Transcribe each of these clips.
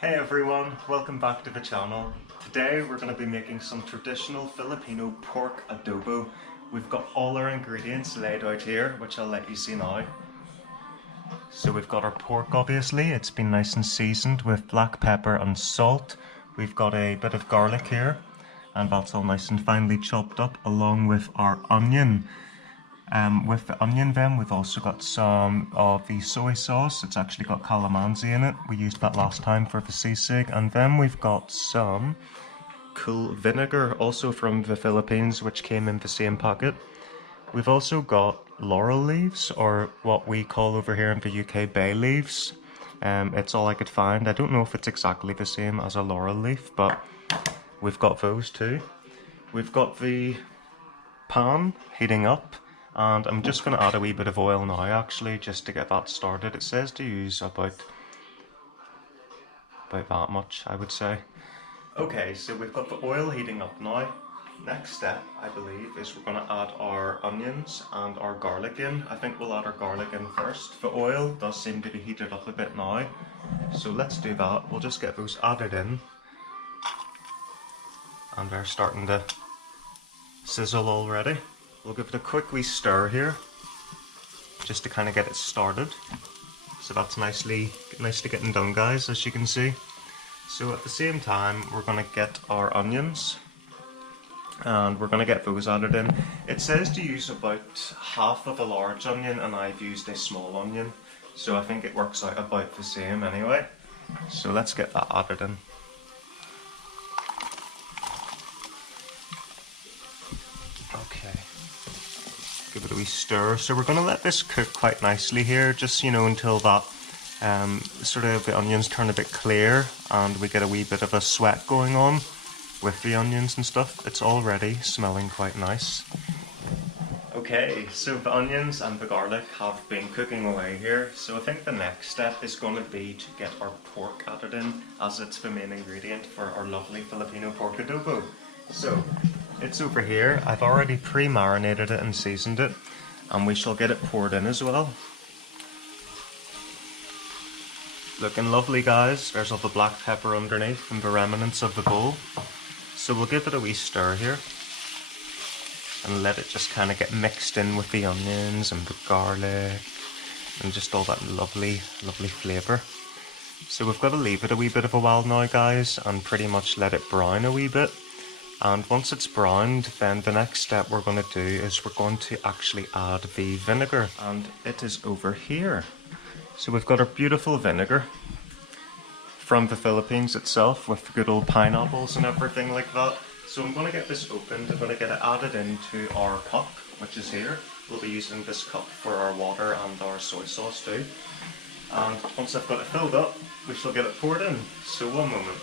Hey everyone, welcome back to the channel. Today we're going to be making some traditional Filipino pork adobo. We've got all our ingredients laid out here, which I'll let you see now. So we've got our pork obviously, it's been nice and seasoned with black pepper and salt. We've got a bit of garlic here, and that's all nice and finely chopped up, along with our onion. With the onion then, we've also got some of the soy sauce. It's actually got calamansi in it. We used that last time for the sisig. And then we've got some cool vinegar, also from the Philippines, which came in the same packet. We've also got laurel leaves, or what we call over here in the UK bay leaves. It's all I could find. I don't know if it's exactly the same as a laurel leaf, but we've got those too. We've got the pan heating up. And I'm just going to add a wee bit of oil now actually, just to get that started. It says to use about that much, I would say. Okay, so we've got the oil heating up now. Next step, I believe, is we're going to add our onions and our garlic in. I think we'll add our garlic in first. The oil does seem to be heated up a bit now, so let's do that. We'll just get those added in. And they're starting to sizzle already. We'll give it a quick wee stir here, just to kind of get it started. So that's nicely getting done, guys, as you can see. So at the same time, we're going to get our onions, and we're going to get those added in. It says to use about half of a large onion, and I've used a small onion, so I think it works out about the same anyway. So let's get that added in. Okay. Give it a wee stir. So we're going to let this cook quite nicely here, just until that sort of the onions turn a bit clear and we get a wee bit of a sweat going on with the onions and stuff. It's already smelling quite nice. Okay, so the onions and the garlic have been cooking away here, so I think the next step is going to be to get our pork added in, as it's the main ingredient for our lovely Filipino pork adobo. So it's over here. I've already pre-marinated it and seasoned it, and we shall get it poured in as well. Looking lovely, guys. There's all the black pepper underneath and the remnants of the bowl. So we'll give it a wee stir here and let it just kind of get mixed in with the onions and the garlic and just all that lovely flavour. So we've got to leave it a wee bit of a while now, guys, and pretty much let it brown a wee bit. And once it's browned, then the next step we're going to do is we're going to actually add the vinegar, and it is over here. So we've got our beautiful vinegar from the Philippines itself, with good old pineapples and everything like that. So I'm going to get this opened. I'm going to get it added into our cup, which is here. We'll be using this cup for our water and our soy sauce too. And once I've got it filled up, we shall get it poured in. So one moment.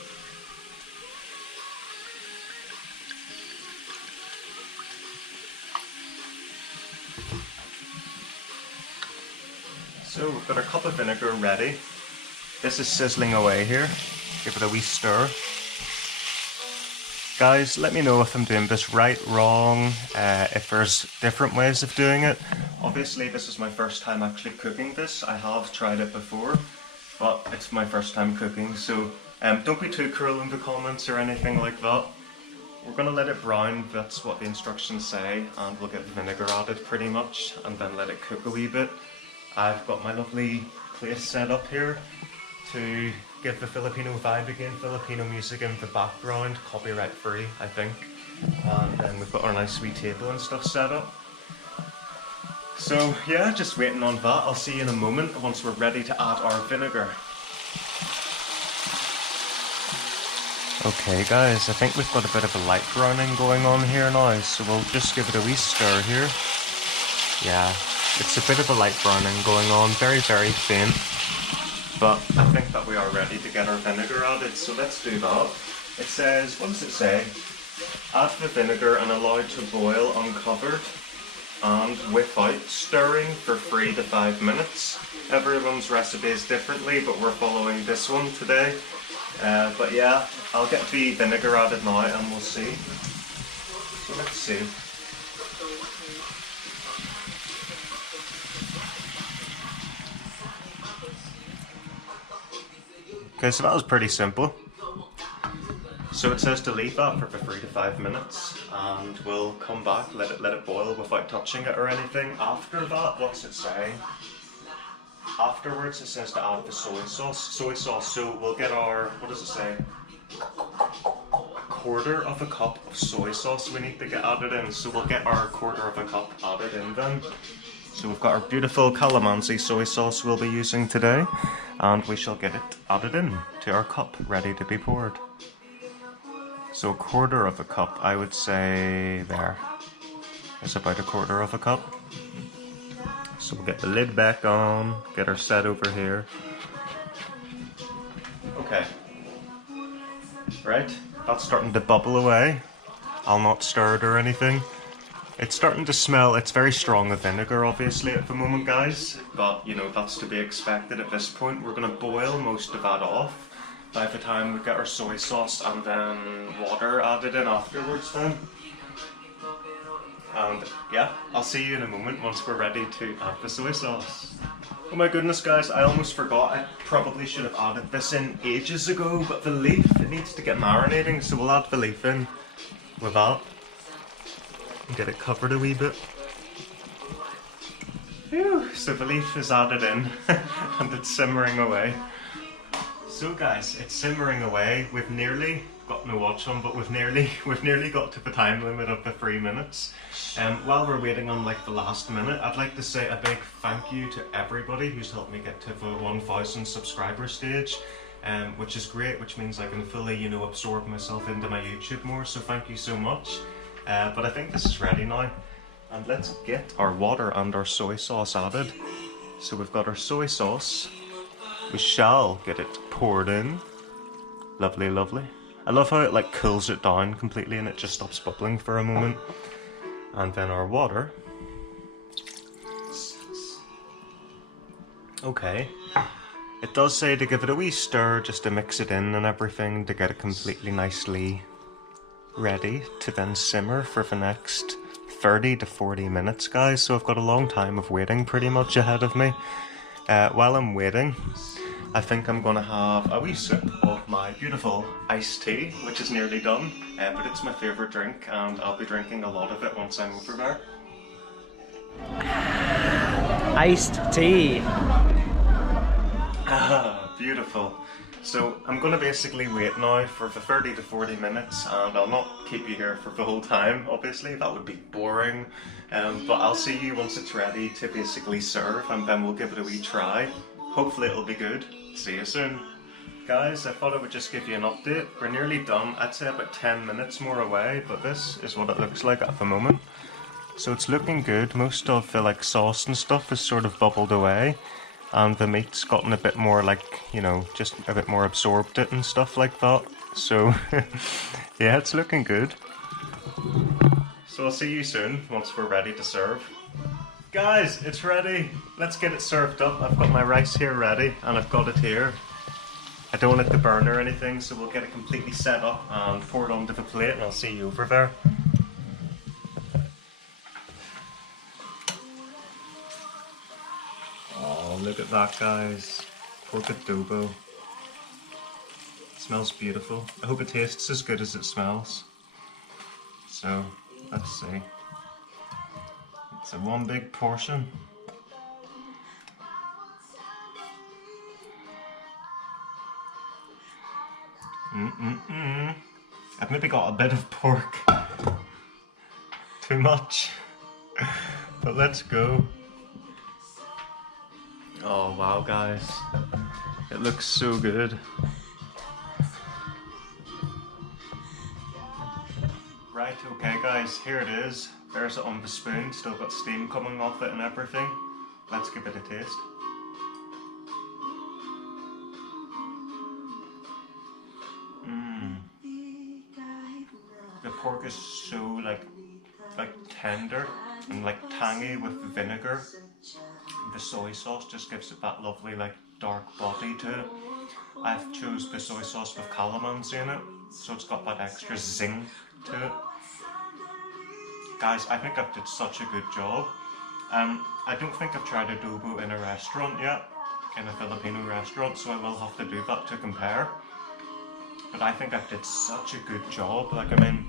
So we've got our cup of vinegar ready. This is sizzling away here. Give it a wee stir. Guys, let me know if I'm doing this right, wrong, if there's different ways of doing it. Obviously this is my first time actually cooking this. I have tried it before, but it's my first time cooking, so don't be too cruel in the comments or anything like that. We're going to let it brown, that's what the instructions say, and we'll get the vinegar added pretty much, and then let it cook a wee bit. I've got my lovely place set up here to give the Filipino vibe again, Filipino music in the background, copyright free I think. And then we've got our nice sweet table and stuff set up. So yeah, just waiting on that. I'll see you in a moment once we're ready to add our vinegar. Okay guys, I think we've got a bit of a light browning going on here now, so we'll just give it a wee stir here. Yeah. It's a bit of a light browning going on, very faint, but I think that we are ready to get our vinegar added, so let's do that. It says, what does it say? Add the vinegar and allow to boil uncovered and without stirring for 3 to 5 minutes. Everyone's recipe is differently, but we're following this one today. But yeah, I'll get the vinegar added now and we'll see. So let's see. Okay, so that was pretty simple. So it says to leave that for 3 to 5 minutes, and we'll come back, let it boil without touching it or anything. After that, what's it saying? Afterwards, it says to add the soy sauce. So we'll get our, what does it say? A quarter of a cup of soy sauce we need to get added in. So we'll get our quarter of a cup added in then. So we've got our beautiful calamansi soy sauce we'll be using today, and we shall get it added in to our cup, ready to be poured. So a quarter of a cup, I would say there. It's about a quarter of a cup. So we'll get the lid back on, get our set over here. Okay. Right, that's starting to bubble away. I'll not stir it or anything. It's starting to smell, it's very strong with vinegar obviously at the moment, guys. But, you know, that's to be expected at this point. We're going to boil most of that off by the time we get our soy sauce and then water added in afterwards then. And yeah, I'll see you in a moment once we're ready to add the soy sauce. Oh my goodness guys, I almost forgot. I probably should have added this in ages ago, but the leaf, it needs to get marinating, so we'll add the leaf in with that. And get it covered a wee bit. Phew, so the leaf is added in and it's simmering away. So guys, it's simmering away. We've nearly got no watch on, but we've nearly got to the time limit of the 3 minutes. While we're waiting on like the last minute, I'd like to say a big thank you to everybody who's helped me get to the 1,000 subscriber stage, which is great, which means I can fully, you know, absorb myself into my YouTube more. So thank you so much. But I think this is ready now, and let's get our water and our soy sauce added. So we've got our soy sauce. We shall get it poured in. Lovely, lovely. I love how it like cools it down completely and it just stops bubbling for a moment. And then our water. Okay. It does say to give it a wee stir just to mix it in and everything to get it completely nicely ready to then simmer for the next 30 to 40 minutes, guys. So I've got a long time of waiting pretty much ahead of me. While I'm waiting, I think I'm gonna have a wee sip of my beautiful iced tea, which is nearly done, but it's my favourite drink and I'll be drinking a lot of it once I'm over there. Iced tea. Ah, beautiful. So I'm going to basically wait now for the 30 to 40 minutes, and I'll not keep you here for the whole time, obviously, that would be boring, but I'll see you once it's ready to basically serve, and then we'll give it a wee try. Hopefully it'll be good. See you soon. Guys, I thought I would just give you an update. We're nearly done. I'd say about 10 minutes more away, but this is what it looks like at the moment. So it's looking good. Most of the like sauce and stuff is sort of bubbled away. And the meat's gotten a bit more like, you know, just a bit more absorbed it and stuff like that. So, yeah, it's looking good. So I'll see you soon once we're ready to serve. Guys, it's ready. Let's get it served up. I've got my rice here ready and I've got it here. I don't want it to burn or anything, so we'll get it completely set up and pour it onto the plate and I'll see you over there. Oh, look at that, guys. Pork adobo. It smells beautiful. I hope it tastes as good as it smells. So, let's see. It's a one big portion. I've maybe got a bit of pork. Too much. But let's go. Oh wow, guys, it looks so good. Right, okay guys, here it is. There's it on the spoon, still got steam coming off it and everything. Let's give it a taste. The pork is so like tender and like tangy with the vinegar. The soy sauce just gives it that lovely like dark body to it. I've chose the soy sauce with calamansi in it, so it's got that extra zing to it. Guys, I think I've did such a good job. I don't think I've tried adobo in a restaurant yet, in a Filipino restaurant, so I will have to do that to compare. But I think I did such a good job. Like, I mean,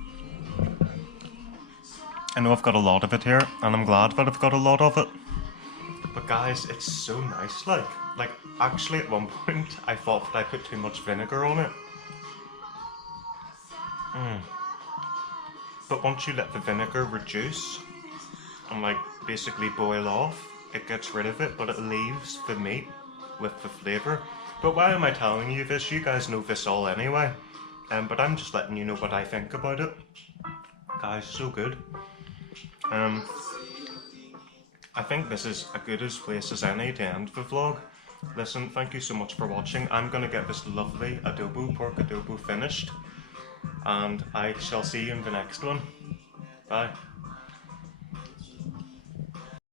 I know I've got a lot of it here, and I'm glad that I've got a lot of it. But guys, it's so nice. Like actually at one point I thought that I put too much vinegar on it. But once you let the vinegar reduce and like basically boil off, it gets rid of it, but it leaves the meat with the flavour. But why am I telling you this? You guys know this all anyway. But I'm just letting you know what I think about it. Guys, so good. I think this is a good as place as any to end the vlog. Listen, thank you so much for watching. I'm gonna get this lovely pork adobo finished, and I shall see you in the next one. Bye.